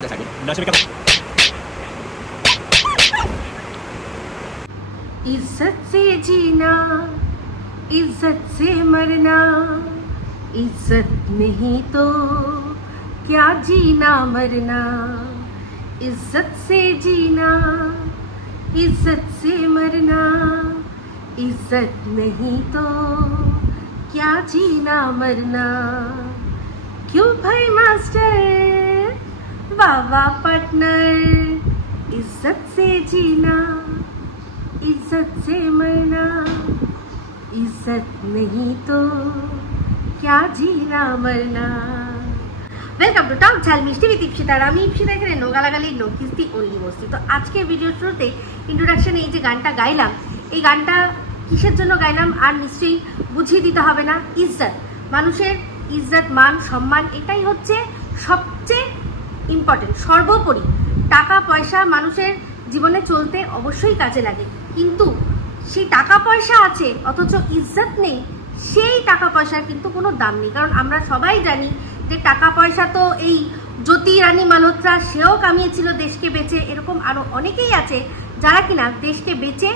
इज्जत से जीना, इज्जत से मरना, इज्जत नहीं तो क्या जीना मरना। इज्जत से जीना, इज्जत से मरना, इज्जत नहीं तो क्या जीना मरना। क्यों भाई मास्टर, बाबा पार्टनर, इज्जत से जीना, इज्जत से मरना, इज्जत नहीं तो क्या जीना मरना। वेलकम टू टॉक ঝাল মিষ্টি উইথ ইপসিতা। আমি ইপসিতা, এখানে নো গালাগালি নো কিস্তি অনলি মস্তি। তো আজকে ভিডিও শুরুতে ইন্ট্রোডাকশনে এই যে গানটা গাইলাম, এই গানটা কিসের জন্য গাইলাম আর নিশ্চয়ই বুঝিয়ে দিতে হবে না। ইজ্জত, মানুষের ইজ্জত, মান, সম্মান, এটাই হচ্ছে সবচেয়ে ইম্পর্টেন্ট, সর্বোপরি। টাকা পয়সা মানুষের জীবনে চলতে অবশ্যই কাজে লাগে, কিন্তু সেই টাকা পয়সা আছে অথচ ইজ্জত নেই, সেই টাকা পয়সার কিন্তু কোনো দাম নেই। কারণ আমরা সবাই জানি যে টাকা পয়সা তো এই জ্যোতি রানী মালহোত্রা, সেও কামিয়েছিল দেশকে বেচে, এরকম আরো অনেকেই আছে যারা কিনা দেশকে বেচে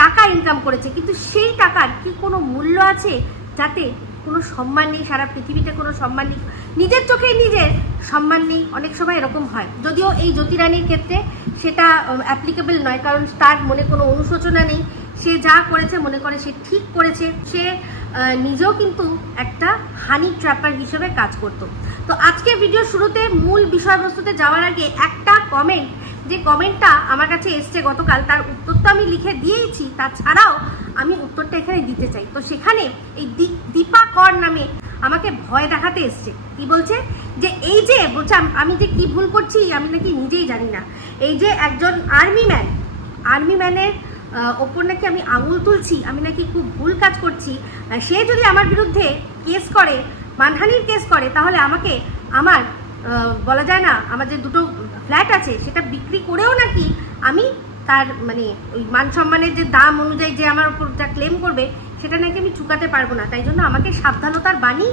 টাকা ইনকাম করেছে, কিন্তু সেই টাকার কি কোনো মূল্য আছে? যাতে কোনো সম্মান নেই, সারা পৃথিবীতে কোনো সম্মান নেই, নিজের চোখে নিজের সম্মান নেই। অনেক সময় এরকম হয়, যদিও এই জ্যোতি রানীর ক্ষেত্রে সেটা অ্যাপ্লিকেবল নয়, কারণ তার মনে কোনো অনুশোচনা নেই, সে যা করেছে মনে করে সে ঠিক করেছে। সে নিজেও কিন্তু একটা হানি ট্র্যাপার হিসেবে কাজ করত। তো আজকে ভিডিও শুরুতে মূল বিষয়বস্তুতে যাওয়ার আগে একটা কমেন্ট, যে কমেন্টটা আমার কাছে এসছে গতকাল, তার উত্তর তো আমি লিখে দিয়েছি, তাছাড়াও আমি উত্তরটা এখানে দিতে চাই। তো সেখানে এই দীপা কর নামে আমাকে ভয় দেখাতে এসছে। কি বলছে? যে এই যে বলছে আমি যে কি ভুল করছি আমি নাকি নিজেই জানি না। এই যে একজন আর্মি ম্যানের ওপর নাকি আমি আঙুল তুলছি, আমি নাকি খুব ভুল কাজ করছি। সে যদি আমার বিরুদ্ধে কেস করে, মানহানির কেস করে, তাহলে আমাকে আমার বলা যায় না, আমার যে দুটো ফ্ল্যাট আছে সেটা বিক্রি করেও নাকি আমি তার মানে ওই মান সম্মানের যে দাম অনুযায়ী যে আমার উপর যা ক্লেম করবে সেটা নাকি আমি চুকাতে পারবো না। তাই জন্য আমাকে সাবধানতার বাণী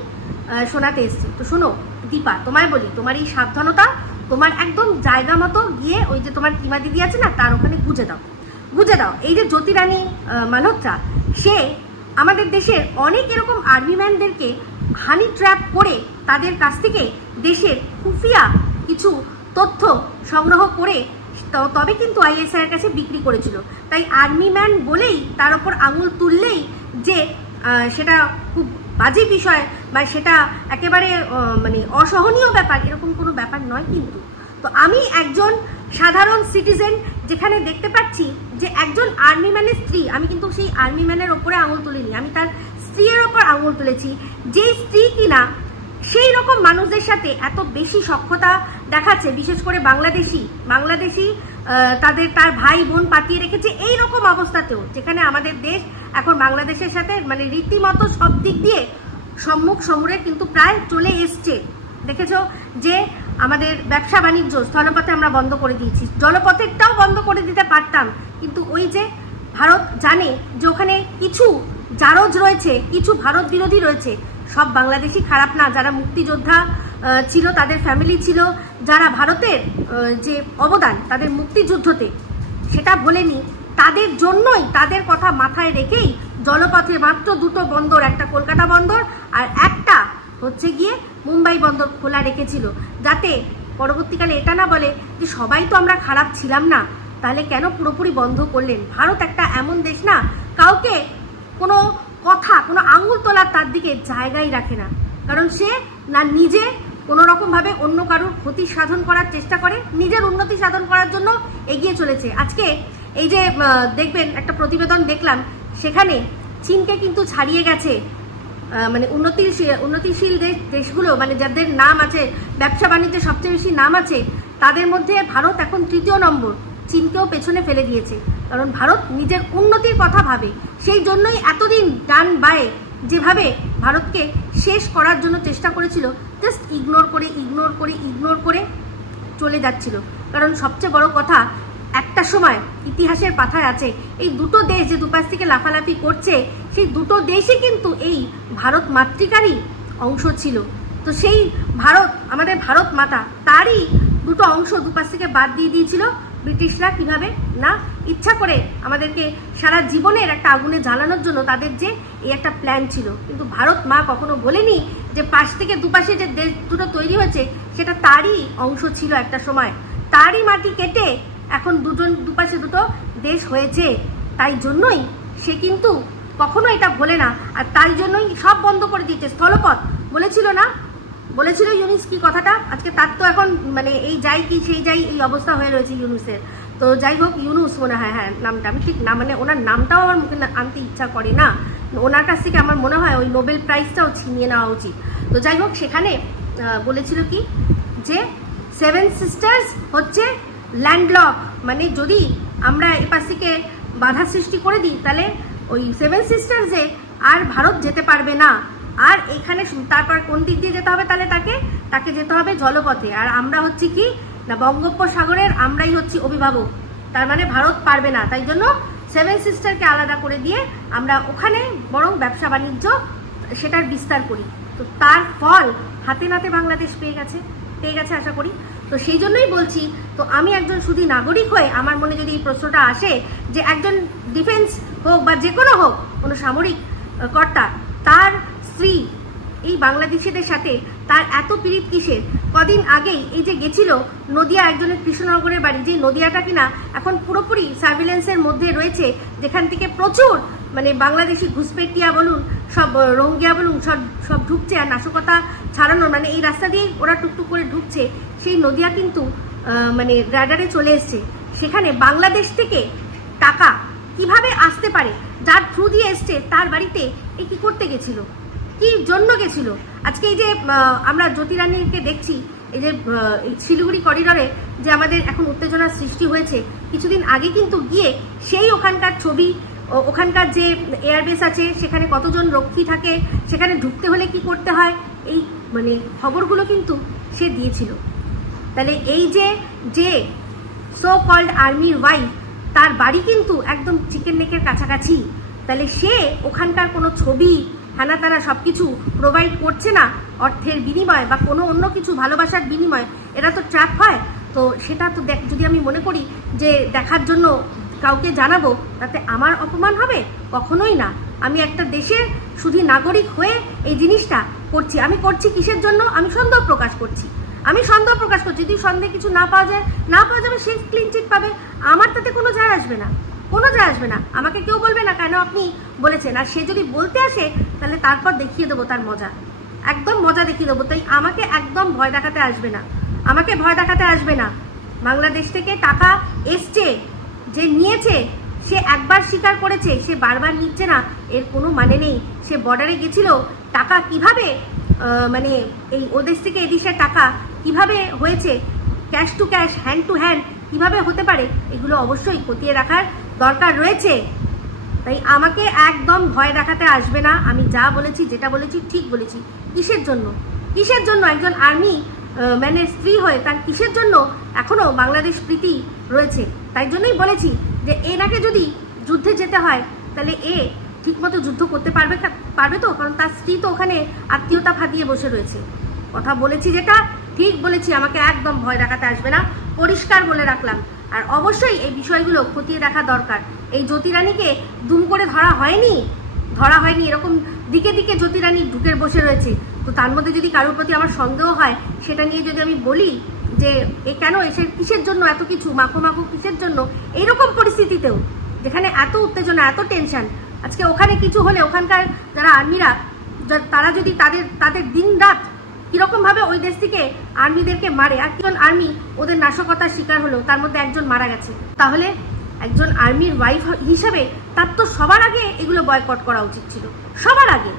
শোনাতে এসছে। তো শোনো দীপা, তোমায় বলি, তোমার এই সাবধানতা তোমার একদম জায়গা মতো গিয়ে ওই যে তোমার কিমা দিদি আছে না, তার ওখানে গুঁজে দাও। এই যে জ্যোতি রানী মালহোত্রা, সে আমাদের দেশের অনেক এরকম আর্মি ম্যানদেরকে হানি ট্র্যাপ করে তাদের কাছ থেকে দেশের খুফিয়া কিছু তথ্য সংগ্রহ করে তবে কিন্তু আইএসআই এর কাছে বিক্রি করেছিল। তাই আর্মি ম্যান বলেই তার উপর আঙুল তুললেই যে সেটা খুব বাজে বিষয় বা সেটা একেবারে মানে অসহনীয় ব্যাপার, এরকম কোনো ব্যাপার নয় কিন্তু। তো আমি একজন সাধারণ সিটিজেন, যেখানে দেখতে পাচ্ছি যে একজন আর্মি ম্যানের স্ত্রী, আমি কিন্তু সেই আর্মি ম্যানের ওপরে আঙুল তুলিনি, আমি তার স্ত্রীর ওপর আঙুল তুলেছি, যে স্ত্রী কিনা সেই রকম মানুষদের সাথে এত বেশি সখ্যতা দেখাচ্ছে, বিশেষ করে বাংলাদেশি তার ভাই বোন পাতিয়ে রেখেছে এই রকম অবস্থাতেও, যেখানে আমাদের দেশ এখন বাংলাদেশের সাথে মানে রীতিমতো সব দিক দিয়ে সম্মুখ সমরে কিন্তু প্রায় চলে এসছে। দেখেছো যে আমাদের ব্যবসা বাণিজ্য স্থলপথে আমরা বন্ধ করে দিয়েছি, জলপথেরটাও বন্ধ করে দিতে পারতাম, কিন্তু ওই যে ভারত জানে যে ওখানে কিছু জারজ রয়েছে, কিছু ভারত বিরোধী রয়েছে। সব বাংলাদেশি খারাপ না, যারা মুক্তিযোদ্ধা ছিল, তাদের ফ্যামিলি ছিল, যারা ভারতের যে অবদান তাদের মুক্তিযুদ্ধতে, সেটা ভোলেনি, তাদের জন্যই, তাদের কথা মাথায় রেখেই জলপথে মাত্র দুটো বন্দর, একটা কলকাতা বন্দর আর একটা হচ্ছে গিয়ে মুম্বাই বন্দর খোলা রেখেছিল, যাতে পরবর্তীকালে এটা না বলে যে সবাই তো আমরা খারাপ ছিলাম না, তাহলে কেন পুরোপুরি বন্ধ করলেন। ভারত একটা এমন দেশ না, কাউকে কোনো কথা, কোনো আঙুল তোলার তার দিকে জায়গাই রাখে না, কারণ সে না নিজে কোনো রকমভাবে অন্য কারোর ক্ষতি সাধন করার চেষ্টা করে, নিজের উন্নতি সাধন করার জন্য এগিয়ে চলেছে। আজকে এই যে দেখবেন একটা প্রতিবেদন দেখলাম, সেখানে চীনকে কিন্তু ছাড়িয়ে গেছে, মানে উন্নতিশীল দেশগুলো, মানে যাদের নাম আছে ব্যবসা বাণিজ্যে সবচেয়ে বেশি নাম আছে, তাদের মধ্যে ভারত এখন ৩য় নম্বর, চীনকেও পেছনে ফেলে দিয়েছে। কারণ ভারত নিজের উন্নতির কথা ভাবে, সেই জন্যই এতদিন ডান বায়ে যেভাবে ভারতকে শেষ করার জন্য চেষ্টা করেছিল, জাস্ট ইগনোর করে চলে যাচ্ছিল। কারণ সবচেয়ে বড় কথা, একটা সময় ইতিহাসের পাতায় আছে এই দুটো দেশ যে দুপাশ থেকে লাফালাফি করছে, সেই দুটো দেশই কিন্তু এই ভারত মাতৃকারই অংশ ছিল। তো সেই ভারত, আমাদের ভারত মাতা, তারই দুটো অংশ দুপাশ থেকে বাদ দিয়ে দিয়েছিল ব্রিটিশরা। কিভাবে না, ইচ্ছা করে আমাদেরকে সারা জীবনের একটা আগুনে জ্বালানোর জন্য তাদের যে এই একটা প্ল্যান ছিল। কিন্তু ভারত মা কখনো বলেনি যে পাশ থেকে দুপাশে যে দেশ দুটো তৈরি হয়েছে সেটা তারই অংশ ছিল একটা সময়, তারই মাটি কেটে এখন দুপাশে দুটো দেশ হয়েছে। তাই জন্যই সে কিন্তু কখনো এটা বলে না, আর তাই জন্যই সব বন্ধ করে দিয়েছে। স্থলপথ বলেছিল না, বলেছিল ইউনুস কি কথাটা, আজকে তার তো এখন মানে এই যাই কি সেই যাই এই অবস্থা হয়ে রয়েছে ইউনুসের। তো যাই হোক, ইউনুস মনে হয়, হ্যাঁ নামটা আমি ঠিক না, মানে ওনার নামটাও আমার মুখে আনতে ইচ্ছা করে না, ওনার কাছ থেকে আমার মনে হয় ওই নোবেল প্রাইজটাও ছিনিয়ে নেওয়া উচিত। তো যাই হোক, সেখানে বলেছিল কি যে 7 সিস্টার্স হচ্ছে ল্যান্ডলক, মানে যদি আমরা এপাশ থেকে বাধা সৃষ্টি করে দিই তাহলে ওই 7 সিস্টার্সে আর ভারত যেতে পারবে না। আর এখানে তারপর কোন দিক দিয়ে যেতে হবে, তাহলে তাকে যেতে হবে জলপথে। আর আমরা হচ্ছি কি না, বঙ্গোপসাগরের আমরাই হচ্ছি অভিভাবক, তার মানে ভারত পারবে না। তাই জন্য 7 সিস্টারকে আলাদা করে দিয়ে আমরা ওখানে বরং ব্যবসা বাণিজ্য সেটার বিস্তার করি। তো তার ফল হাতে নাতে বাংলাদেশ পেয়ে গেছে আশা করি। তো সেই জন্যই বলছি, তো আমি একজন শুধু নাগরিক হয়ে আমার মনে যদি এই প্রশ্নটা আসে যে একজন ডিফেন্স হোক বা যে কোনো হোক, কোনো সামরিক কর্তা, তার স্ত্রী এই বাংলাদেশিদের সাথে তার এত পীড়িত কিসের? কদিন আগেই এই যে গেছিল নদিয়া একজনের কৃষ্ণনগরের বাড়ি, যে নদিয়াটা কিনা এখন পুরোপুরি সার্ভিলেন্সের মধ্যে রয়েছে, যেখান থেকে প্রচুর মানে বাংলাদেশি ঘুষপেটিয়া বলুন, সব রোহিঙ্গা বলুন, সব ঢুকছে আর নাশকতা ছাড়ানো, মানে এই রাস্তা দিয়ে ওরা টুকটুক করে ঢুকছে। সেই নদিয়া কিন্তু মানে রাডারে চলে এসছে। সেখানে বাংলাদেশ থেকে টাকা কিভাবে আসতে পারে, যার থ্রু দিয়ে এসছে তার বাড়িতে এ কি করতে গেছিল, কি জন্য গেছিল? আজকে এই যে আমরা জ্যোতি রানীকে দেখছি, এই যে শিলিগুড়ি করিডরে যে আমাদের এখন উত্তেজনার সৃষ্টি হয়েছে, কিছুদিন আগে কিন্তু গিয়ে সেই ওখানকার ছবি, ওখানকার যে এয়ারবেস আছে সেখানে কতজন রক্ষী থাকে, সেখানে ঢুকতে হলে কি করতে হয়, এই মানে খবরগুলো কিন্তু সে দিয়েছিল। তাহলে এই যে সো কল্ড আর্মির ওয়াইফ, তার বাড়ি কিন্তু একদম চিকেন নেকের কাছাকাছি। তাহলে সে ওখানকার কোনো ছবি হানা তারা সবকিছু প্রোভাইড করছে না অর্থের বিনিময়ে বা কোনো অন্য কিছু ভালোবাসার বিনিময়ে, এরা তো ট্র্যাপ হয়। তো সেটা তো যদি আমি মনে করি যে দেখার জন্য কাউকে জানাবো, তাতে আমার অপমান হবে? কখনোই না। আমি একটা দেশের শুধু নাগরিক হয়ে এই জিনিসটা করছি। আমি করছি কিসের জন্য? আমি সন্দেহ প্রকাশ করছি। যদি সন্দেহে কিছু না পাওয়া যাবে, সে ক্লিন চিট পাবে, আমার তাতে কোনো যায় আসবে না। আমাকে কেউ বলবে না কেন আপনি বলেছেন। আর সে যদি বলতে আসে তাহলে তারপর দেখিয়ে দেবো তার মজা, একদম মজা দেখিয়ে দেবো। তাই আমাকে একদম ভয় দেখাতে আসবে না। বাংলাদেশ থেকে টাকা এসছে, যে নিয়েছে সে একবার স্বীকার করেছে, সে বারবার নিচ্ছে না, এর কোনো মানে নেই। সে বর্ডারে গেছিল, টাকা কিভাবে মানে এই ওদেশ থেকে এদেশের টাকা কিভাবে হয়েছে, cash to cash, hand to hand কিভাবে হতে পারে, এগুলো অবশ্যই খতিয়ে রাখার দরকার রয়েছে। তাই আমাকে একদম ভয় দেখাতে আসবে না। আমি যা বলেছি, যেটা বলেছি ঠিক বলেছি। কিসের জন্য একজন আর্মি ম্যানের স্ত্রী হয়ে তার কিসের জন্য এখনো বাংলাদেশ প্রীতি রয়েছে? তাই জন্যই বলেছি যে এনাকে যদি যুদ্ধে যেতে হয় তাহলে এ ঠিকমতো যুদ্ধ করতে পারবে তো, কারণ তার স্ত্রী তো ওখানে আত্মীয়তা ফাঁদিয়ে বসে রয়েছে। কথা বলেছি যেটা ঠিক বলেছি, আমাকে একদম ভয় দেখাতে আসবে না, পরিষ্কার বলে রাখলাম। আর অবশ্যই এই বিষয়গুলো খতিয়ে দেখা দরকার। এই জ্যোতি রানীকে দুম করে ধরা হয়নি, এরকম দিকে দিকে জ্যোতি রানী ঢুকে বসে রয়েছে। তো তার মধ্যে যদি কারোর প্রতি আমার সন্দেহ হয়, সেটা নিয়ে যদি আমি বলি যে এ কেন এসে কিসের জন্য এত কিছু মাখো কিসের জন্য, এইরকম পরিস্থিতিতেও যেখানে এত উত্তেজনা, এত টেনশন, আজকে ওখানে কিছু হলে ওখানকার যারা আর্মিরা, তারা যদি তাদের দিন রাত কিরকম ভাবে ওই দেশ থেকে আর্মিদেরকে মারে, আর কিজন আর্মি ওদের নাশকতার শিকার হলো, তার মধ্যে একজন মারা গেছে, তাহলে একজন আর্মির ওয়াইফ হিসাবে তার তো সবার আগে এগুলো বয়কট করা উচিত ছিল, সবার আগে।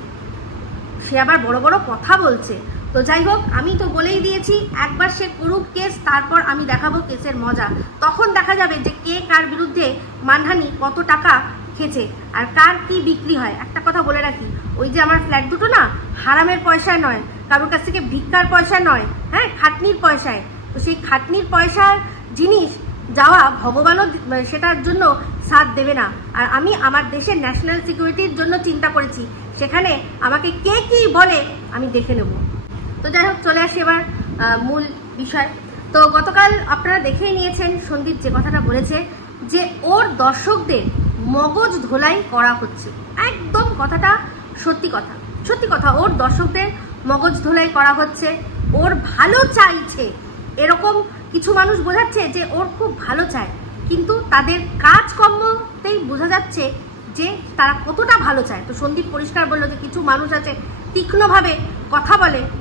সে আবার বড় বড় কথা বলছে। তো যাই হোক, আমি তো বলেই দিয়েছি, একবার সে করুক কেস, তারপর আমি দেখাবো কেসের মজা। তখন দেখা যাবে যে কে কার বিরুদ্ধে মানহানি, কত টাকা খেছে আর কার কি বিক্রি হয়। একটা কথা বলে রাখি, ওই যে আমার ফ্ল্যাট দুটো না, হারামের পয়সায় নয়, কারোর কাছ থেকে ভিক্ষার পয়সা নয়, হ্যাঁ, খাটনির পয়সায়। তো সেই খাটনির পয়সার জিনিস যাওয়া ভগবানও সেটার জন্য সাথ দেবে না। আর আমি আমার দেশের ন্যাশনাল সিকিউরিটির জন্য চিন্তা করেছি, সেখানে আমাকে কে কি বলে আমি দেখে নেব। তো যাই হোক, চলে আসি এবার মূল বিষয়। তো গতকাল আপনারা দেখেই নিয়েছেন সন্দীপ যে কথাটা বলেছে যে ওর দর্শকদের মগজ ধোলাই করা হচ্ছে। একদম কথাটা সত্যি কথা, সত্যি কথা। ওর দর্শকদের মগজ ধোলাই করা হচ্ছে, ওর ভালো চাইছে এরকম কিছু মানুষ বোঝাচ্ছে যে ওর খুব ভালো চায়, কিন্তু তাদের কাজকর্মতেই বোঝা যাচ্ছে যে তারা কতটা ভালো চায়। তো সন্দীপ পরিষ্কার বললো যে কিছু মানুষ আছে তীক্ষ্ণভাবে কথা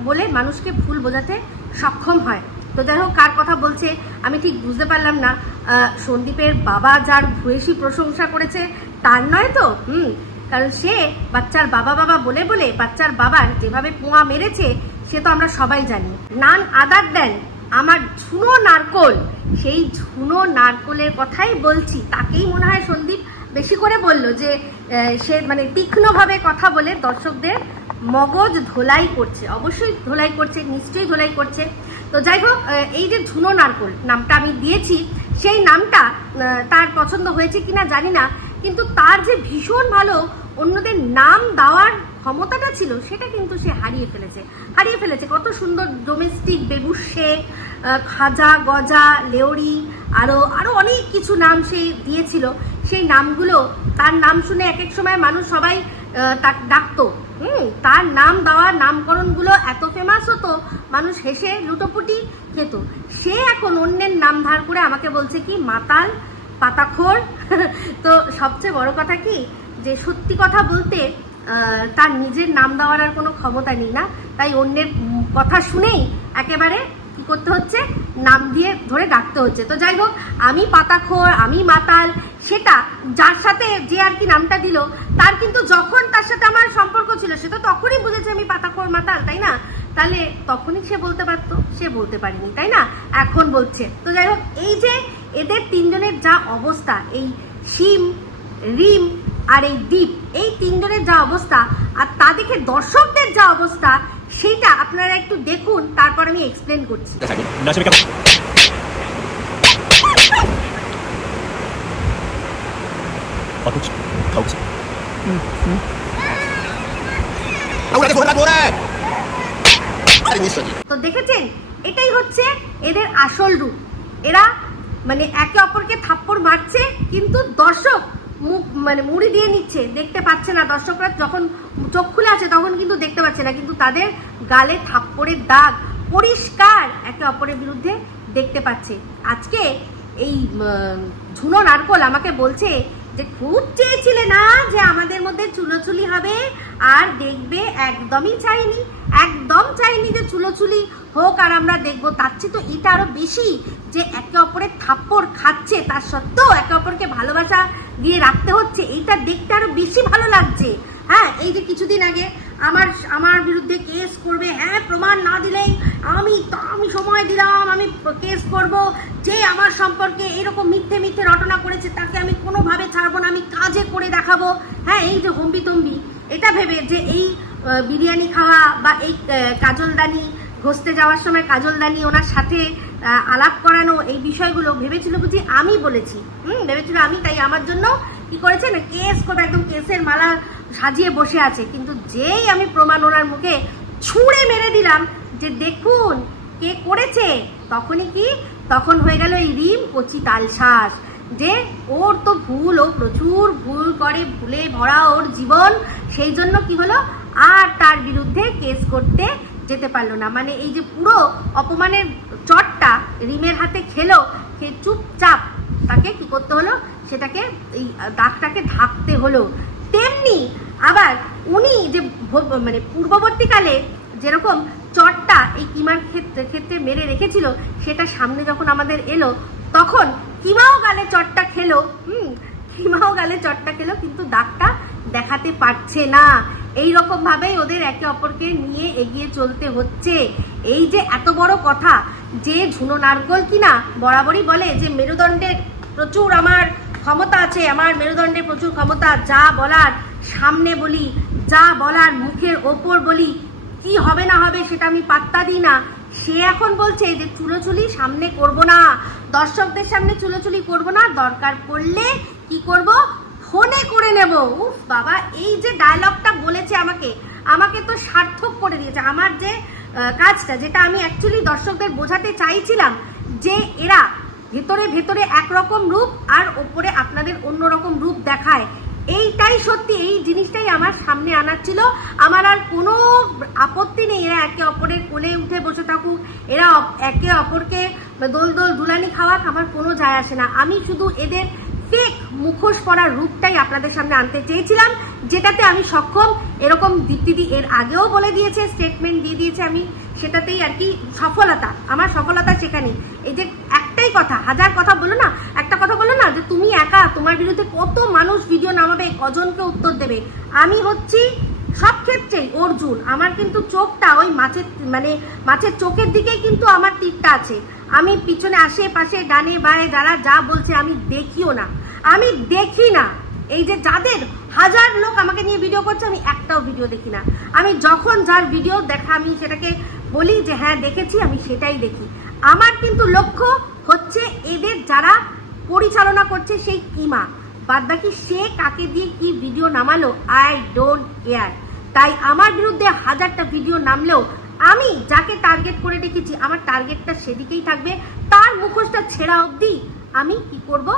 বলে মানুষকে ভুল বোঝাতে সক্ষম হয়। তো যাই হোক, কার কথা বলছে আমি ঠিক বুঝতে পারলাম না। সন্দীপের বাবা যার ভূয়সী প্রশংসা করেছে তার নয় তো? কারণ সে বাচ্চার বাবা বাবা বলে বলে বাচ্চার বাবার যেভাবে পোঁয়া মেরেছে সে তো আমরা সবাই জানি। নান আদার দেন আমার ঝুনো নারকোল, সেই ঝুনো নারকোলের কথাই বলছি। তাকেই মনে হয় সন্দীপ বেশি করে বলল যে সে মানে তীক্ষ্ণভাবে কথা বলে দর্শকদের মগজ ধোলাই করছে। অবশ্যই ধোলাই করছে, নিশ্চয়ই ধোলাই করছে। তো যাই হোক, এই যে ঝুনো নারকোল নামটা আমি দিয়েছি, সেই নামটা তার পছন্দ হয়েছে কিনা জানি না, কিন্তু তার যে ভীষণ ভালো অন্যদের নাম দেওয়ার ক্ষমতাটা ছিল সেটা কিন্তু সে হারিয়ে ফেলেছে। কত সুন্দর ডোমেস্টিক বেবুসে, খাজা, গজা, লেওরি, আরো অনেক কিছু নাম সে দিয়েছিল। সেই নামগুলো, তার নাম শুনে এক এক সময় মানুষ সবাই ডাকতো। তার নাম দেওয়া নামকরণগুলো এত ফেমাস হতো, মানুষ হেসে লুটোপুটি খেত। সে এখন অন্যের নাম ধার করে আমাকে বলছে কি মাতাল, পাতাখোর। তো সবচেয়ে বড় কথা কি, যে সত্যি কথা বলতে তার নিজের নাম দেওয়ার আর কোনো ক্ষমতা নেই না, তাই অন্যের কথা শুনেই একেবারে কি করতে হচ্ছে, নাম দিয়ে ধরে ডাকতে হচ্ছে। তো যাই হোক, আমি পাতাখোর, আমি মাতাল, সেটা যার সাথে যে আর কি নামটা দিল তার কিন্তু যখন তার সাথে আমার সম্পর্ক ছিল সে তো তখনই বুঝেছে আমি পাতাখোর মাতাল, তাই না? তাহলে তখনই সে বলতে পারতো, সে বলতে পারেনি, তাই না? এখন বলছে। তো যাই হোক, এই যে এদের তিনজনের যা অবস্থা, এই শিম, রিম আর এই দীপ, এই তিনজনের যা অবস্থা আর তা দেখে দর্শকদের যা অবস্থা, সেটা আপনারা একটু দেখুন, তারপর আমি এক্সপ্লেন করছি। তো দেখেছেন, এটাই হচ্ছে এদের আসল রূপ। এরা মানে একে অপরকে থাপ্পড় মারছে, কিন্তু দর্শক মুখ মানে মুড়ি দিয়ে নিচ্ছে, দেখতে পাচ্ছে না। দর্শকরা যখন চোখ খুলে আছে তখন কিন্তু দেখতে পাচ্ছে না, কিন্তু তাদের গালে থাপ্পড়ের দাগ পরিষ্কার একে অপরের বিরুদ্ধে দেখতে পাচ্ছে। আজকে এই ঝুনো নারকোল আমাকে বলছে যে খুব চেয়েছিলে না যে আমাদের মধ্যে চুলোচুলি হবে, আর দেখবে একদম চাইনি যে চুলোচুলি হোক আর আমরা দেখবো। তার চেয়ে তো এটা আরো বেশি, যে একে অপরের থাপ্পড় খাচ্ছে তার সত্ত্বেও একে অপরকে ভালোবাসা দিয়ে রাখতে হচ্ছে, এইটা দেখতে আরো বেশি ভালো লাগছে। হ্যাঁ, এই যে কিছুদিন আগে আমার বিরুদ্ধে কেস করবে, হ্যাঁ প্রমাণ না দিলেই আমি সময় দিলাম, আমি কেস করব, যে আমার সম্পর্কে এরকম মিথ্যে রটনা করেছে তাকে আমি কোনোভাবে ছাড়বো না, আমি কাজে করে দেখাবো। হ্যাঁ, এই যে হম্বিতম্বি, এটা ভেবে যে এই বিরিয়ানি খাওয়া বা এই কাজলদানি ঘষতে যাওয়ার সময় কাজলদানি ওনার সাথে আলাপ করানো, এই বিষয়গুলো ভেবেছিল বুঝি আমি বলেছি, ভেবেছিল আমি, তাই আমার জন্য কি করেছে না কেস করবে, একদম কেসের মালা সাজিয়ে বসে আছে। কিন্তু যেই আমি প্রমাণ ওনার মুখে ছুঁড়ে মেরে দিলাম যে দেখুন কে করেছে, তখন হয়ে গেল এই রিম কচি তালশ্বাস, যে ওর তো ভুল, ও প্রচুর ভুল করে, ভুলে ভরা ওর জীবন, সেই জন্য কি হলো, আর তার বিরুদ্ধে কেস করতে যেতে পারলো না। মানে এই যে পুরো অপমানের চটটা রিমের হাতে খেলো, চুপচাপ তাকে কি করতে হলো, সেটাকে এই দাগটাকে ঢাকতে হলো। তেমনি আবার উনি যে মানে পূর্ববর্তীকালে যেরকম চটটা এই কিমার ক্ষেত্রে মেরে রেখেছিল, সেটা সামনে যখন আমাদের এলো তখন কিমাও গালে চটটা খেলো, কিন্তু দাগটা দেখাতে পারছে না। এই রকম ভাবেই ওদের একে অপরকে নিয়ে এগিয়ে চলতে হচ্ছে। এই যে এত বড় কথা, যে ঝুনো নারকোল কিনা বরাবরই বলে যে মেরুদণ্ডের প্রচুর আমার ক্ষমতা আছে, আমার মেরুদণ্ডে প্রচুর ক্ষমতা, যা বলার সামনে বলি, যা বলার মুখের ওপর বলি, কি হবে না হবে সেটা আমি পাত্তা দিই না। সে এখন বলছে যে চুলোচুলি সামনে করব না, দর্শকদের সামনে চুলোচুলি করব না, দরকার পড়লে কি করব, ফোনে করে নেব। উফ বাবা, এই যে ডায়লগটা বলেছে আমাকে তো সার্থক করে দিয়েছে। আমার যে কাজটা, যেটা আমি অ্যাকচুয়ালি দর্শকদের বোঝাতে চাইছিলাম যে এরা ভেতরে ভেতরে একরকম রূপ আর ওপরে আপনাদের অন্যরকম রূপ দেখায়। এইটাই সত্যি, এই জিনিসটাই আমার সামনে আনার ছিল। আমার আর কোনো আপত্তি নেই এরা একে অপরের কোলে উঠে বসে থাকুক, এরা একে অপরকে দোল দোল দুলানি খাওয়াক, আমার কোনো যায় আসে না। আমি শুধু এদের ফেক মুখোশ পরার রূপটাই আপনাদের সামনে আনতে চেয়েছিলাম, যেটাতে আমি সক্ষম। এরকম দীপ্তিদি এর আগেও বলে দিয়েছে, স্টেটমেন্ট দিয়ে দিয়েছে, আমি সেটাতেই আর কি সফলতা, আমার সফলতা সেখানে। এই যে একটাই কথা, হাজার কথা বলো না, একটা কথা বলো না যে তুমি একা, তোমার বিরুদ্ধে কত মানুষ ভিডিও নামাবে, কজনকে উত্তর দেবে। আমি হচ্ছি সব ক্ষেত্রেই অর্জুন। আমার কিন্তু চোখটা ওই মাছের চোখের দিকেই কিন্তু আমার তীরটা আছে। আমি পিছনে আশেপাশে ডানে বায়ে যারা যা বলছে আমি দেখিও না, আমি দেখি না। এই যে যাদের হাজার লোক আমাকে নিয়ে ভিডিও করছে, আমি একটাও ভিডিও দেখি না। আমি যখন যার ভিডিও দেখা আমি সেটাকে বলি যে হ্যাঁ দেখেছি, আমি সেটাই দেখি। আমার কিন্তু লক্ষ্য হচ্ছে এদের যারা পরিচালনা করছে সেই কিমা, বাদ বাকি সে কাকে দিয়ে কি ভিডিও নামালো আই ডোন্ট কেয়ার। তাই আমার বিরুদ্ধে হাজারটা ভিডিও নামলেও আমি যাকে টার্গেট করে রেখেছি আমার টার্গেটটা সেদিকেই থাকবে। তার মুখোশটা ছেঁড়া অবধি আমি কি করব,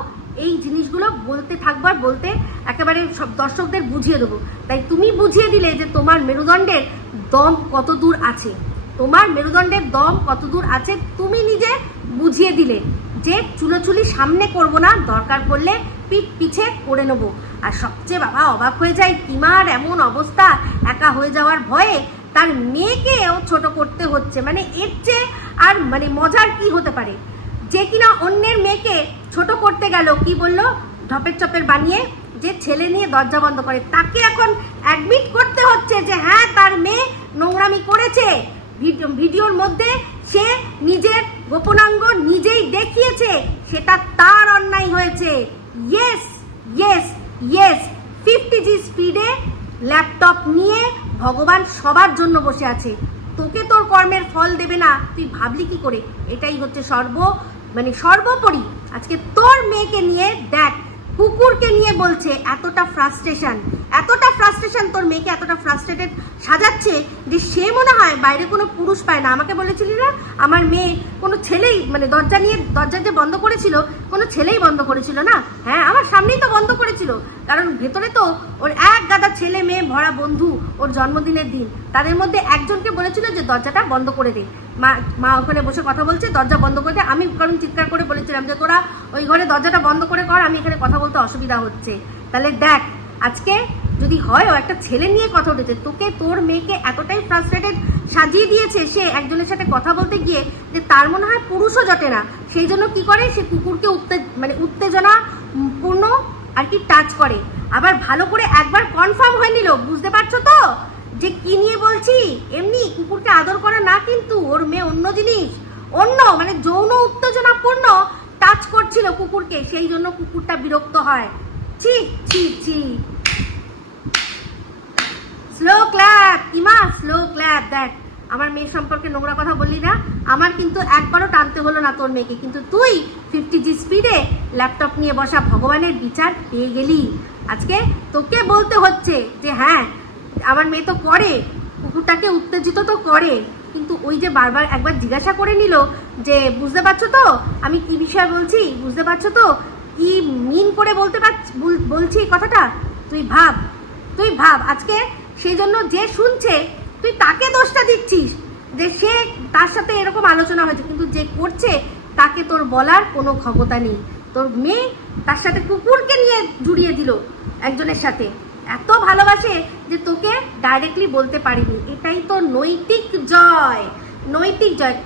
এই জিনিসগুলো বলতে থাকবার, বলতে একেবারে সব দর্শকদের বুঝিয়ে দেবো। তাই তুমি বুঝিয়ে দিলে যে তোমার মেরুদণ্ডের দম কত দূর আছে, তোমার মেরুদণ্ডের দম কত দূর আছে তুমি নিজে বুঝিয়ে দিলে। যে চুলোচুলি সামনে করব না, দরকার পড়লে পিঠ পিছে করে নেবো। আর সবচেয়ে বাবা অবাক হয়ে যায়, কিমার এমন অবস্থা একা হয়ে যাওয়ার ভয়ে তার মেয়েকেও ছোট করতে হচ্ছে। মানে এর চেয়ে আর মানে মজার কি হতে পারে, যে কিনা অন্যের মেয়েকে ছোট করতে গেল, কি বললো, ঢপের চপের বানিয়ে যে ছেলে নিয়ে দরজা বন্ধ করে, তাকে এখন অ্যাডমিট করতে হচ্ছে যে হ্যাঁ তার মেয়ে নোংরামি করেছে। ভিডিওর মধ্যে সে নিজের গোপনাঙ্গ নিজেই দেখিয়েছে, সেটা তার অন্যায় হয়েছে। ইয়েস ইয়েস ইয়েস, 50G স্পিডে ল্যাপটপ নিয়ে ভগবান সবার জন্য বসে আছে, তোকে তোর কর্মের ফল দেবে না তুই ভাবলি কি করে? এটাই হচ্ছে সর্বোপরি। আজকে তোর মেয়েকে নিয়ে দেখ, কুকুরকে নিয়ে বলছে, এতটা ফ্রাস্ট্রেশন তোর মেয়েকে এতটা ফ্রাস্ট্রেটেড সাজাচ্ছে যে সে মনে হয় বাইরে কোনো পুরুষ পায় না। আমাকে বলেছিলি না আমার মেয়ে কোনো ছেলেই দরজা যে বন্ধ করেছিল, কোনো ছেলেই বন্ধ করেছিল না? হ্যাঁ, আমার সামনেই তো বন্ধ করেছিল, কারণ ভেতরে তো ওর এক গাদা ছেলে মেয়ে ভরা বন্ধু। ওর জন্মদিনের দিন তাদের মধ্যে একজনকে বলেছিল যে দরজাটা বন্ধ করে দে। মা ওখানে বসে কথা বলছে, দরজা বন্ধ করে দে। আমি কারণ চিৎকার করে বলেছিলাম যে তোরা ওই ঘরে দরজাটা বন্ধ করে কর, আমি এখানে কথা বলতে অসুবিধা হচ্ছে। তাহলে দেখ, আজকে যদি হয় ও একটা ছেলে নিয়ে কথা উঠেছে, তোকে তোর মেয়েকে এতটাই ফ্রাস্ট্রেটেড সাজিয়ে দিয়েছে সে একজনের সাথে কথা বলতে গিয়ে, যে তার মনে হয় পুরুষও জটে না। সেই জন্য কি করে, সে কুকুরকে উত্তেজনা পূর্ণ আর কি টাচ করে। আবার ভালো করে একবার কনফার্ম হয়ে নিল, বুঝতে পারছো তো যে কি নিয়ে বলছি? এমনি কুকুরকে আদর করা না, কিন্তু ওর মেয়ে অন্য জিনিস, অন্য যৌন উত্তেজনাপূর্ণ টাচ করছিল কুকুরকে, সেই জন্য কুকুরটা বিরক্ত হয়। ছি ছি ছি, স্লো ক্ল্যাপ কিমা, স্লো ক্ল্যাপ। দেখ, আমার মেয়ে সম্পর্কে নোংরা কথা বললি না, আমার কিন্তু একবারও টানতে হলো না তোর মেয়েকে, কিন্তু তুই 50G স্পিডে ল্যাপটপ নিয়ে বসা ভগবানের বিচার পেয়ে গেলি। আজকে তোকে বলতে হচ্ছে যে হ্যাঁ আমার মেয়ে তো করে, কুকুরটাকে উত্তেজিত তো করে, কিন্তু ওই যে বারবার একবার জিজ্ঞাসা করে নিল যে বুঝতে পারছো তো আমি কি বিষয় বলছি, বুঝতে পারছো তো কি মিন করে বলছি কথাটা। তুই ভাব আজকে সেই জন্য যে শুনছে তুই তাকে দোষটা দিচ্ছিস যে সে তার সাথে এরকম আলোচনা হয়েছে, কিন্তু যে করছে তাকে তোর বলার কোনো ক্ষমতা নেই। তোর মেয়ে তার সাথে কুকুরকে নিয়ে জুড়িয়ে দিল একজনের সাথে, এত ভালোবাসে যে তোকে ডাইরেক্টলি বলতে পারিনি। এটাই তো নৈতিক জয়।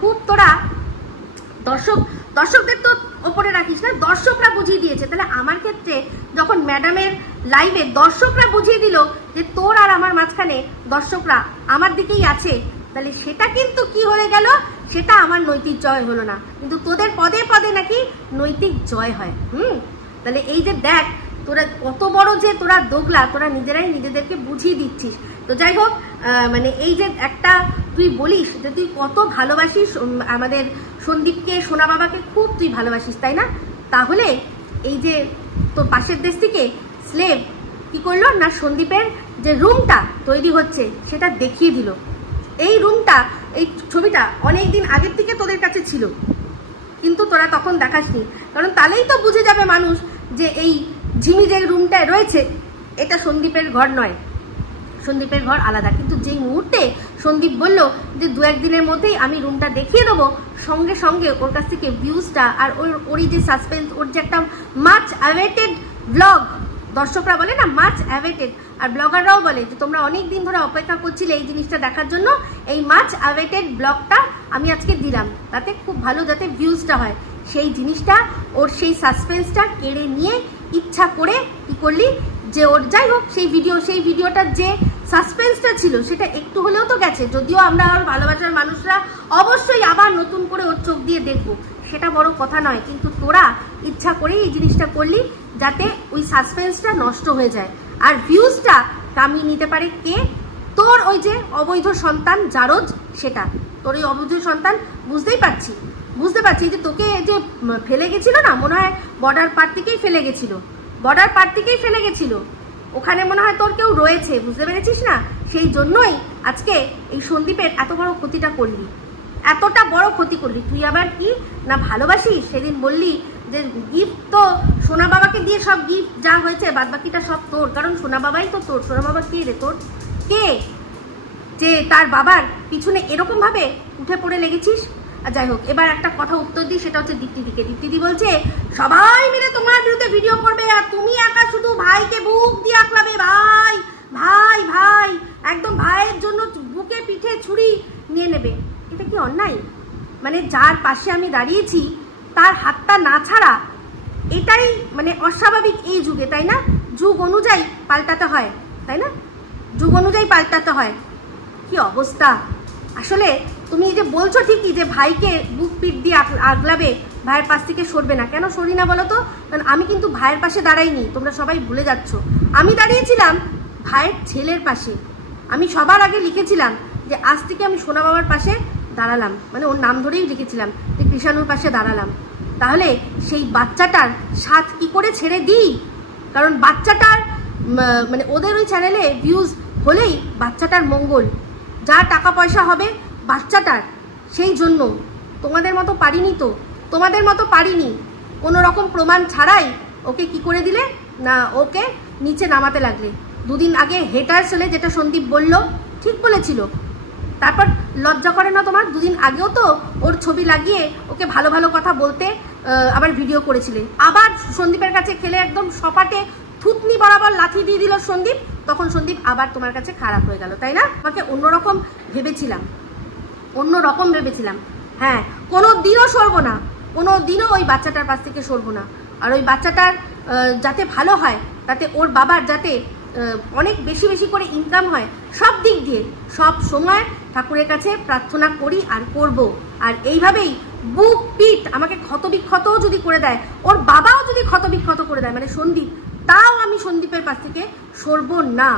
খুব তোরা দর্শকদের তো ওপরে রাখিস না, দর্শকরা বুঝিয়ে দিয়েছে। তাহলে আমার ক্ষেত্রে যখন ম্যাডামের লাইভে দর্শকরা বুঝিয়ে দিল যে তোর আর আমার মাঝখানে দর্শকরা আমার দিকেই আছে, তাহলে সেটা কিন্তু কি হয়ে গেল, সেটা আমার নৈতিক জয় হলো না, কিন্তু তোদের পদে পদে নাকি নৈতিক জয় হয়। তাহলে এই যে দেখ তোরা কত বড় যে তোরা দোগলা, তোরা নিজেরাই নিজেদেরকে বুঝিয়ে দিচ্ছিস। তো যাই হোক, এই যে একটা তুই বলিস যে তুই কত ভালোবাসিস আমাদের সন্দীপকে, সোনা বাবাকে খুব তুই ভালোবাসিস, তাই না? তাহলে এই যে তোর পাশের দেশ থেকে স্লেভ কি করলো না, সন্দীপের যে রুমটা তৈরি হচ্ছে সেটা দেখিয়ে দিল। এই রুমটা, এই ছবিটা অনেকদিন আগের থেকে তোদের কাছে ছিল, কিন্তু তোরা তখন দেখাসনি, কারণ তাহলেই তো বুঝে যাবে মানুষ যে এই ঝিমি যে রুমটায় রয়েছে এটা সন্দীপের ঘর নয়, সন্দীপের ঘর আলাদা। কিন্তু যেই মুহূর্তে সন্দীপ বলল যে 2-1 দিনের মধ্যেই আমি রুমটা দেখিয়ে দেবো, সঙ্গে সঙ্গে ওর কাছ থেকে ভিউজটা আর ওরই যে সাসপেন্স, ওর যে একটা মাচ অ্যাওয়েটেড ব্লগ, দর্শকরা বলে না মাচ অ্যাওয়েটেড, আর ব্লগাররাও বলে যে তোমরা অনেক দিন ধরে অপেক্ষা করছিলে এই জিনিসটা দেখার জন্য, এই মাচ অ্যাওয়েটেড ব্লগটা আমি আজকে দিলাম, তাতে খুব ভালো যাতে ভিউজটা হয়। সেই জিনিসটা ওর সেই সাসপেন্সটা কেড়ে নিয়ে ইচ্ছা করে কি করলি যে ওর যাই হোক সেই ভিডিওটার যে সাসপেন্সটা ছিল সেটা একটু হলেও তো গেছে, যদিও আমরা ওর ভালোবাসার মানুষরা অবশ্যই আবার নতুন করে ওর চোখ দিয়ে দেখবো, সেটা বড় কথা নয়, কিন্তু তোরা ইচ্ছা করেই এই জিনিসটা করলি যাতে ওই সাসপেন্সটা নষ্ট হয়ে যায়। আর ভিউজটা কামিয়ে নিতে পারে কে? তোর ওই যে অবৈধ সন্তান জারজ, সেটা তোর ওই অবৈধ সন্তান। বুঝতে পারছি যে তোকে যে ফেলে গেছিল না, মনে হয় বর্ডার পার থেকেই ফেলে গেছিল, ওখানে মনে হয় তোর কেউ রয়েছে, বুঝতে পেরেছিস না? সেই জন্যই আজকে এই সন্দীপের এত বড় ক্ষতিটা করলি, এতটা বড় ক্ষতি করলি। তুই আবার কি না ভালোবাসিস? সেদিন বললি যে গিফট তো সোনা বাবাকে দিয়ে সব গিফট যা হয়েছে বাদ বাকিটা সব তোর, কারণ সোনা বাবাই তো তোর। সোনা বাবা কে রে তোর? কে যে তার বাবার পিছনে এরকম ভাবে উঠে পড়ে লেগেছিস? আর যাই হোক, এবার একটা কথা উত্তর দিই, সেটা হচ্ছে দীপ্তিদিকে। দীপ্তিদি বলছে সবাই মিলে তোমার বিরুদ্ধে ভিডিও করবে আর তুমি একা শুধু ভাইকে বুক দিয়ে আঁকলাবে, ভাই ভাই ভাই, একদম ভাইয়ের জন্য বুকে পিঠে ছুরি নিয়ে নেবে। এটা কি অন্যায়? মানে যার পাশে আমি দাঁড়িয়েছি তার হাতটা না ছাড়া এটাই মানে অস্বাভাবিক এই যুগে, তাই না? যুগ অনুযায়ী পাল্টাতে হয়, তাই না? যুগ অনুযায়ী পাল্টাতে হয়। কি অবস্থা আসলে! তুমি যে বলছো ঠিকই যে ভাইকে বুক পিট দিয়ে আগলাবে, ভাইয়ের পাশ থেকে সরবে না, কেন সরি না বলো তো? কারণ আমি কিন্তু ভাইয়ের পাশে দাঁড়াইনি, তোমরা সবাই ভুলে যাচ্ছ। আমি দাঁড়িয়েছিলাম ভাইয়ের ছেলের পাশে। আমি সবার আগে লিখেছিলাম যে আজ থেকে আমি সোনা বাবার পাশে দাঁড়ালাম, মানে ওর নাম ধরেই লিখেছিলাম যে কৃষাণুর পাশে দাঁড়ালাম। তাহলে সেই বাচ্চাটার সাথ কি করে ছেড়ে দিই? কারণ বাচ্চাটার মানে ওদের ওই চ্যানেলে ভিউজ হলেই বাচ্চাটার মঙ্গল, যা টাকা পয়সা হবে বাচ্চাটার। সেই জন্য তোমাদের মতো পারিনি, কোনো রকম প্রমাণ ছাড়াই ওকে কি করে দিলে না, ওকে নিচে নামাতে লাগলে। 2 দিন আগে হেটার ছেলে, যেটা সন্দীপ বলল ঠিক বলেছিল, তারপর লজ্জা করে না তোমার? 2 দিন আগেও তো ওর ছবি লাগিয়ে ওকে ভালো ভালো কথা বলতে আবার ভিডিও করেছিলেন। আবার সন্দীপের কাছে খেলে একদম সপাটে থুতনি বরাবর লাথি দিয়ে দিল সন্দীপ, তখন সন্দীপ আবার তোমার কাছে খারাপ হয়ে গেল, তাই না? আমাকে অন্যরকম ভেবেছিলাম। হ্যাঁ, কোনো দিনও ওই বাচ্চাটার পাশ থেকে সরবো না। আর ওই বাচ্চাটার যাতে ভালো হয়, তাতে ওর বাবার যাতে অনেক বেশি বেশি করে ইনকাম হয়, সব দিক দিয়ে সব সময় ঠাকুরের কাছে প্রার্থনা করি আর করব। আর এইভাবেই বুক পিট আমাকে ক্ষতবিক্ষতও যদি করে দেয়, ওর বাবাও যদি ক্ষতবিক্ষত করে দেয়, মানে সন্দীপ, তাও আমি সন্দীপের পাশ থেকে সরবো না,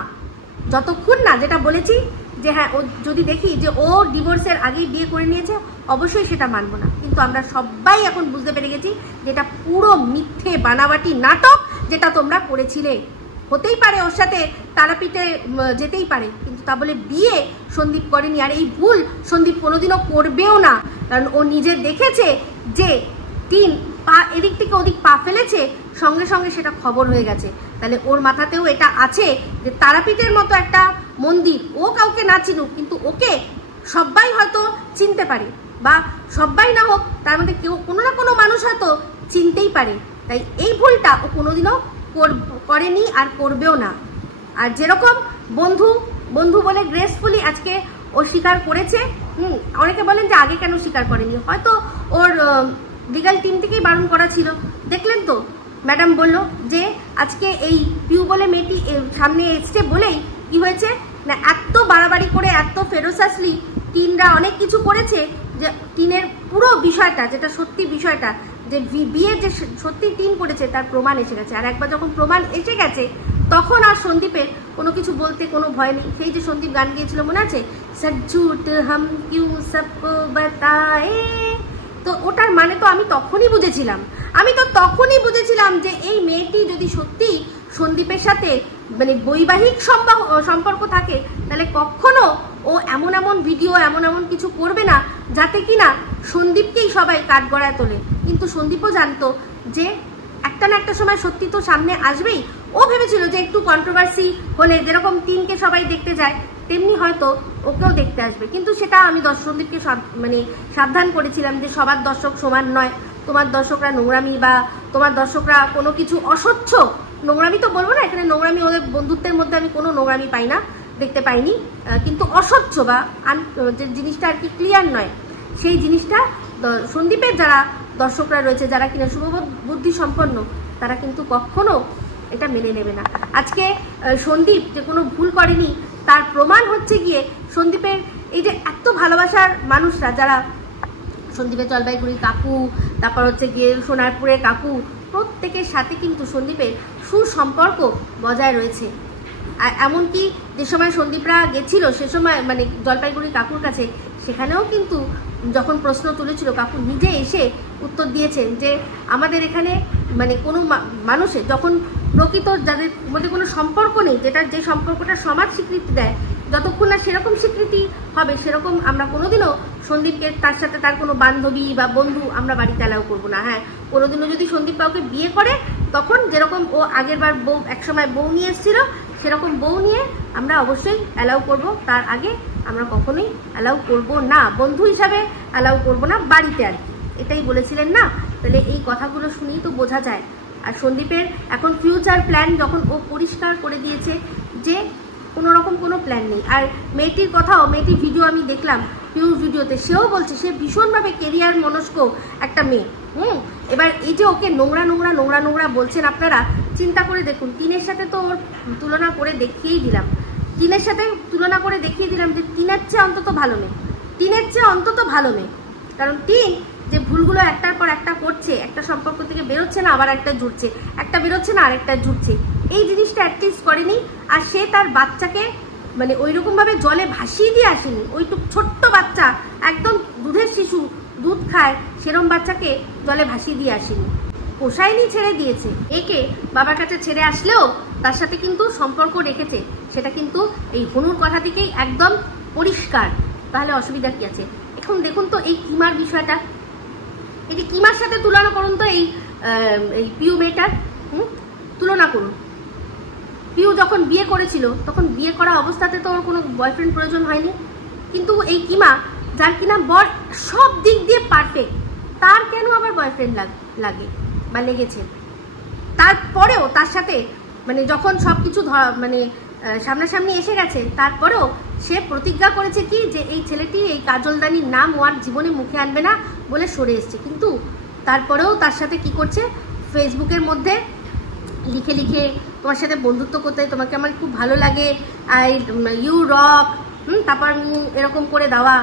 যতক্ষণ না, যেটা বলেছি যে হ্যাঁ, ও যদি দেখি যে ও ডিভোর্সের আগেই বিয়ে করে নিয়েছে, অবশ্যই সেটা মানবো না। কিন্তু আমরা সবাই এখন বুঝতে পেরে গেছি যে এটা পুরো মিথ্যে বানাবাটি নাটক, যেটা তোমরা করেছিলে। হতেই পারে ওর সাথে তারাপীঠে যেতেই পারে, কিন্তু তা বলে বিয়ে সন্দীপ করেনি। আর এই ভুল সন্দীপ কোনোদিনও করবেও না, কারণ ও নিজে দেখেছে যে 3 পা এদিক থেকে ওদিক পা ফেলেছে, সঙ্গে সঙ্গে সেটা খবর হয়ে গেছে। তাহলে ওর মাথাতেও এটা আছে যে তারাপীঠের মতো একটা মন্দির, ও কাউকে না চিনুক কিন্তু ওকে সবাই হয়তো চিনতে পারে, বা সবাই না হোক তার মধ্যে কেউ কোনো না কোনো মানুষ হয়তো চিনতেই পারে। তাই এই ভুলটা ও কোনোদিনও করেনি আর করবেও না। আর যেরকম বন্ধু বলে গ্রেসফুলি আজকে ও স্বীকার করেছে। অনেকে বলেন যে আগে কেন স্বীকার করেনি, হয়তো ওর লিগাল টিম থেকেই বারণ করা ছিল। দেখলেন তো ম্যাডাম বলল যে আজকে এই পিউ বলে মেয়েটি সামনে এসছে বলেই কি হয়েছে না, এত বাড়াবাড়ি করে এত ফেরোসাসলি টিনরা অনেক কিছু করেছে যে টিনের পুরো বিষয়টা, যেটা সত্যি বিষয়টা, যে বিয়ে যে সত্যি টিন করেছে তার প্রমাণ এসে গেছে। আর একবার যখন প্রমাণ এসে গেছে তখন আর সন্দীপের কোনো কিছু বলতে কোনো ভয় নেই। সেই যে সন্দীপ গান গিয়েছিল মনে আছে, সচ ঝুট হাম কিউ সবকো বাতায়ে, তো ওটার মানে তো আমি তখনই বুঝেছিলাম যে এই মেয়েটি যদি সত্যি সন্দীপের সাথে মানে বৈবাহিক সম্পর্ক থাকে, তাহলে কখনো ও এমন ভিডিও এমন কিছু করবে না যাতে কিনা সন্দীপকেই সবাই কাঠগড়ায় তোলে, কিন্তু সন্দীপও জানতো যে একটা না একটা সময় সত্যি তো সামনে আসবেই। ও ভেবেছিল যে একটু কন্ট্রোভার্সি হলে যেরকম টিনকে সবাই দেখতে যায় তেমনি হয়তো ওকেও দেখতে আসবে, কিন্তু সেটা আমি সন্দীপকে মানে সাবধান করেছিলাম যে সবার দর্শক সমান নয়, তোমার দর্শকরা নোংরামি বা তোমার দর্শকরা কোনো কিছু অস্বচ্ছ, নোংরামি তো বলবো না, এখানে নোংরামি ওদের বন্ধুত্বের মধ্যে আমি কোনো নোংরামি পাই না, দেখতে পাইনি, কিন্তু অস্বচ্ছ বা যে জিনিসটা আর কি ক্লিয়ার নয়, সেই জিনিসটা সন্দীপের যারা দর্শকরা রয়েছে, যারা কিনা শুভবুদ্ধি সম্পন্ন, তারা কিন্তু কখনো এটা মেনে নেবে না। আজকে সন্দীপ যে কোনো ভুল করেনি তার প্রমাণ হচ্ছে গিয়ে সন্দীপের এই যে এত ভালোবাসার মানুষরা, যারা সন্দীপের জলপাইগুড়ির কাকু, তারপর হচ্ছে গিয়ে সোনারপুরের কাকু, প্রত্যেকের সাথে কিন্তু সন্দীপের সুসম্পর্ক বজায় রয়েছে। আর এমনকি যে সময় সন্দীপরা গেছিল সে সময় মানে জলপাইগুড়ির কাকুর কাছে, সেখানেও কিন্তু যখন প্রশ্ন তুলেছিল কাকু নিজে এসে উত্তর দিয়েছেন যে আমাদের এখানে মানে কোনো মানুষের যখন প্রকৃত যাদের মধ্যে কোনো সম্পর্ক নেই, যেটা যে সম্পর্কটা সমাজ স্বীকৃতি দেয়, যতক্ষণ না সেরকম স্বীকৃতি হবে সেরকম আমরা কোনোদিনও সন্দীপকে তার সাথে তার কোনো বান্ধবী বা বন্ধু আমরা বাড়িতে অ্যালাউ করবো না। হ্যাঁ, কোনোদিনও যদি সন্দীপ কাউকে বিয়ে করে তখন যেরকম ও আগের বার বউ একসময় বউ নিয়ে এসেছিল সেরকম বউ নিয়ে আমরা অবশ্যই অ্যালাউ করব, তার আগে আমরা কখনোই অ্যালাউ করব না, বন্ধু হিসাবে অ্যালাউ করব না বাড়িতে আর কি, এটাই বলেছিলেন না। তাহলে এই কথাগুলো শুনেই তো বোঝা যায়। আর সন্দীপের এখন ফিউচার প্ল্যান যখন ও পরিষ্কার করে দিয়েছে যে কোনো রকম কোনো প্ল্যান নেই। আর মেয়েটির কথাও, মেয়েটির ভিডিও আমি দেখলাম পিউর ভিডিওতে, সেও বলছে সে ভীষণভাবে কেরিয়ার মনস্ক একটা মেয়ে। এবার এই যে ওকে নোংরা নোংরা নোংরা নোংরা বলছেন আপনারা, চিন্তা করে দেখুন, টিনের সাথে তো ওর তুলনা করে দেখিয়েই দিলাম, টিনের সাথে তুলনা করে দেখিয়ে দিলাম যে টিনের চেয়ে অন্তত ভালো মেয়ে, টিনের চেয়ে অন্তত ভালো মেয়ে। কারণ টিন যে ভুলগুলো একটার পর একটা করছে, একটা সম্পর্ক থেকে বেরোচ্ছে না আবার একটা জুড়ছে, একটা বেরোচ্ছে না আরেকটা জুড়ছে, এই জিনিসটা অ্যাটলিস্ট করেনি। আর সে তার বাচ্চাকে মানে ওই রকমভাবে জলে ভাসিয়ে দিয়ে আসেনি, ওইটুক ছোট্ট বাচ্চা একদম দুধের শিশু, দুধ খায় সেরম বাচ্চাকে জলে ভাসিয়ে দিয়ে আসেনি, পোষায়নি, ছেড়ে দিয়েছে। একে বাবার কাছে ছেড়ে আসলেও তার সাথে কিন্তু সম্পর্ক রেখেছে, সেটা কিন্তু এই হনুর কথা থেকেই একদম পরিষ্কার। তাহলে অসুবিধা কি আছে? এখন দেখুন তো এই কিমার বিষয়টা, এটি কিমার সাথে তুলনা করুন তো, এই পিউ মেয়েটার তুলনা করুন। পিউ যখন বিয়ে করেছিল তখন বিয়ে করা অবস্থাতে তো ওর কোনো বয়ফ্রেন্ড প্রয়োজন হয়নি, কিন্তু এই কিমা যার কিনা বর সব দিক দিয়ে পারফেক্ট, তার কেন আবার বয়ফ্রেন্ড লাগে বা লেগেছে? তারপরেও তার সাথে মানে যখন সব কিছু মানে সামনাসামনি এসে গেছে, তারপরেও সে প্রতিজ্ঞা করেছে কি যে এই ছেলেটি এই কাজলদানির নাম ও আর জীবনে মুখে আনবে না বলে সরে এসছে, কিন্তু তারপরেও তার সাথে কি করছে, ফেসবুকের মধ্যে লিখে লিখে তোমার সাথে বন্ধুত্ব করতে, তোমাকে আমার খুব ভালো লাগে, আই ইউ রক, তারপর এরকম করে দেওয়া,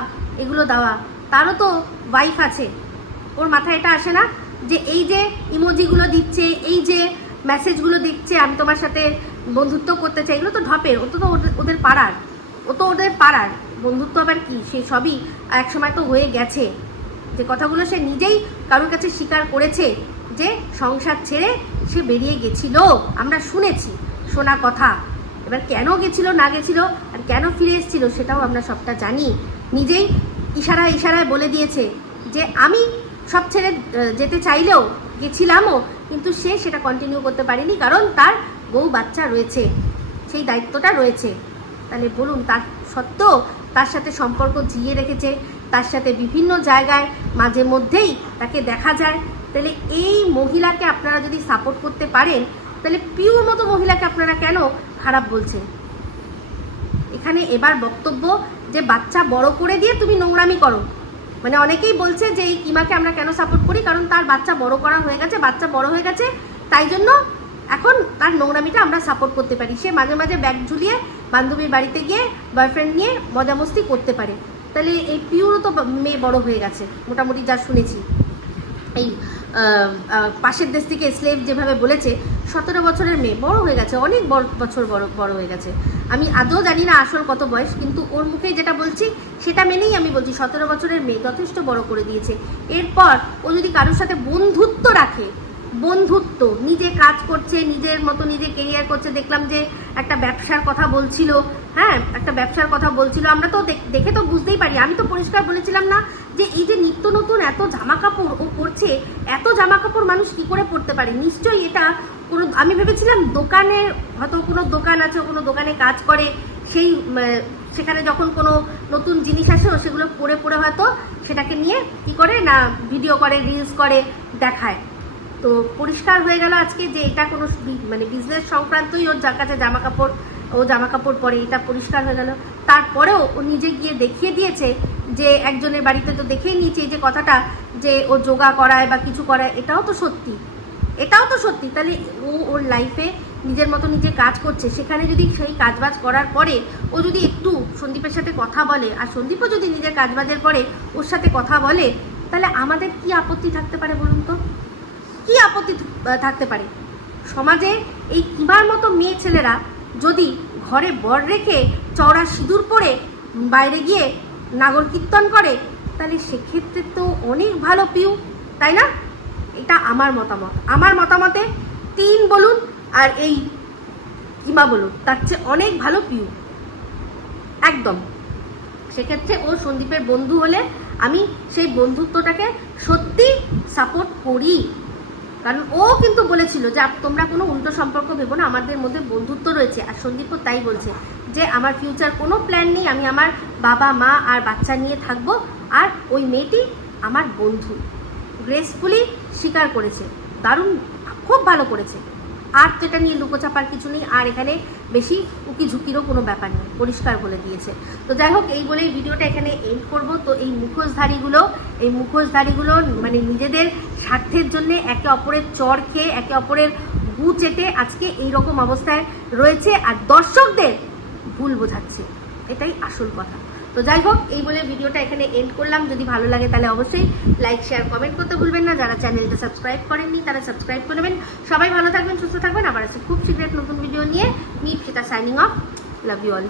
এগুলো দেওয়া। তারও তো ওয়াইফ আছে, ওর মাথায় এটা আসে না যে এই যে ইমোজিগুলো দিচ্ছে, এই যে মেসেজগুলো দিচ্ছে আমি তোমার সাথে বন্ধুত্ব করতে চাই, এগুলো তো ঢপের, ও তো ওদের পাড়ার, ও তো ওদের পাড়ার বন্ধুত্ব আবার কি, সে সবই একসময় তো হয়ে গেছে। যে কথাগুলো সে নিজেই কারোর কাছে স্বীকার করেছে যে সংসার ছেড়ে সে বেরিয়ে গেছিল, আমরা শুনেছি, শোনা কথা। এবার কেন গেছিল না গেছিল আর কেন ফিরে এসেছিল সেটাও আমরা সবটা জানি। নিজেই ইশারায় ইশারায় বলে দিয়েছে যে আমি সব ছেড়ে যেতে চাইলেও গেছিলামও, কিন্তু সে সেটা কন্টিনিউ করতে পারেনি, কারণ তার বউ বাচ্চা রয়েছে, সেই দায়িত্বটা রয়েছে। তাহলে বলুন, তার সত্ত্বেও তার সাথে সম্পর্ক জিয়ে রেখেছে, তার সাথে বিভিন্ন জায়গায় মাঝে মধ্যেই তাকে দেখা যায়। তাহলে এই মহিলাকে আপনারা যদি সাপোর্ট করতে পারেন, তাহলে পিউর মতো মহিলাকে আপনারা কেন খারাপ বলছেন? এখানে এবার বক্তব্য যে বাচ্চা বড় করে দিয়ে তুমি নোংরামি করো, মানে অনেকেই বলছে যে এই কিমাকে আমরা কেন সাপোর্ট করি, কারণ তার বাচ্চা বড় করা হয়ে গেছে, বাচ্চা বড় হয়ে গেছে, তাই জন্য এখন তার নোংরামিটা আমরা সাপোর্ট করতে পারি। সে মাঝে মাঝে ব্যাগ ঝুলিয়ে বান্ধবীর বাড়িতে গিয়ে বয়ফ্রেন্ড নিয়ে মজামস্তি করতে পারে। তাহলে এই পিউরও তো মেয়ে বড় হয়ে গেছে মোটামুটি, যা শুনেছি। এই পাশের দেশ থেকে স্লেভ যেভাবে বলেছে, 17 বছরের মেয়ে বড় হয়ে গেছে, অনেক বছর বড় হয়ে গেছে। আমি আদৌ জানি না আসল কত বয়স, কিন্তু ওর মুখেই যেটা বলছি সেটা মেনেই আমি বলছি 17 বছরের মেয়ে যথেষ্ট বড় করে দিয়েছে। এরপর ও যদি কারোর সাথে বন্ধুত্ব রাখে, বন্ধুত্ব, নিজে কাজ করছে, নিজের মতো নিজে কেরিয়ার করছে, দেখলাম যে একটা ব্যবসার কথা বলছিল, হ্যাঁ একটা ব্যবসার কথা বলছিল, আমরা তো দেখে তো বুঝতেই পারি। আমি তো পরিষ্কার বলেছিলাম না যে এই যে নিত্য নতুন এত জামা কাপড় ও পরছে, এত জামা কাপড় মানুষ কি করে পরতে পারে? নিশ্চয়ই এটা কোনো, আমি ভেবেছিলাম দোকানে হয়তো কোনো দোকান আছে, কোনো দোকানে কাজ করে, সেখানে যখন কোনো নতুন জিনিস আসে সেগুলো পরে পরে হয়তো সেটাকে নিয়ে কি করে না ভিডিও করে, রিলস করে, দেখায়। তো পরিষ্কার হয়ে গেল আজকে যে এটা কোনো মানে বিজনেস সংক্রান্তই ওর যার কাছে ও জামা কাপড় পরে, এটা পরিষ্কার হয়ে গেল। তারপরেও ও নিজে গিয়ে দেখিয়ে দিয়েছে যে একজনের বাড়িতে তো দেখেই নিয়েছে যে কথাটা যে ও যোগা করায় বা কিছু করায়, এটাও তো সত্যি। তাহলে ও ওর লাইফে নিজের মতো নিজে কাজ করছে, সেখানে যদি সেই কাজবাজ করার পরে ও যদি একটু সন্দীপের সাথে কথা বলে, আর সন্দীপও যদি নিজের কাজবাজের পরে ওর সাথে কথা বলে, তাহলে আমাদের কি আপত্তি থাকতে পারে বলুন তো? কি আপত্তি থাকতে পারে? সমাজে এই কিমার মতো মেয়ে ছেলেরা যদি ঘরে বর রেখে চওড়া সিঁদুর পরে বাইরে গিয়ে নাগর কীর্তন করে, তাহলে সেক্ষেত্রে তো অনেক ভালো পিউ, তাই না? এটা আমার মতামত। আমার মতামতে 3 বলুন আর এই কিমা বলুন, তার চেয়ে অনেক ভালো পিউ একদম। সেক্ষেত্রে ও সন্দীপের বন্ধু হলে আমি সেই বন্ধুত্বটাকে সত্যি সাপোর্ট করি, কারণ ও কিন্তু বলেছিল যে তোমরা কোনো উল্টো সম্পর্ক ভেবো না, আমাদের মধ্যে বন্ধুত্ব রয়েছে। আর সন্দীপও তাই বলছে যে আমার ফিউচার কোনো প্ল্যান নেই, আমি আমার বাবা মা আর বাচ্চা নিয়ে থাকবো, আর ওই মেয়েটি আমার বন্ধু। গ্রেসফুলি স্বীকার করেছে, দারুণ, খুব ভালো করেছে। আর তো এটা নিয়ে লুকোচাপার কিছু নেই, আর এখানে বেশি উকি ঝুঁকিরও কোনো ব্যাপার নেই, পরিষ্কার বলে দিয়েছে। তো যাই হোক, এই বলেই ভিডিওটা এখানে এন্ড করব। তো এই মুখোশধারীগুলো মানে নিজেদের স্বার্থের জন্য একে অপরের চর খেয়ে, একে অপরের গু চেটে আজকে এইরকম অবস্থায় রয়েছে, আর দর্শকদের ভুল বোঝাচ্ছে, এটাই আসল কথা। তো যাই হোক, এই বলে ভিডিওটা এখানে এন্ড করলাম। যদি ভালো লাগে তাহলে অবশ্যই লাইক, শেয়ার, কমেন্ট করতে ভুলবেন না। যারা চ্যানেলটা সাবস্ক্রাইব করেননি তারা সাবস্ক্রাইব করে নেবেন। সবাই ভালো থাকবেন, সুস্থ থাকবেন। আবার আছে খুব শীঘ্র নতুন ভিডিও নিয়ে। Me Ipsita signing off. Love you all.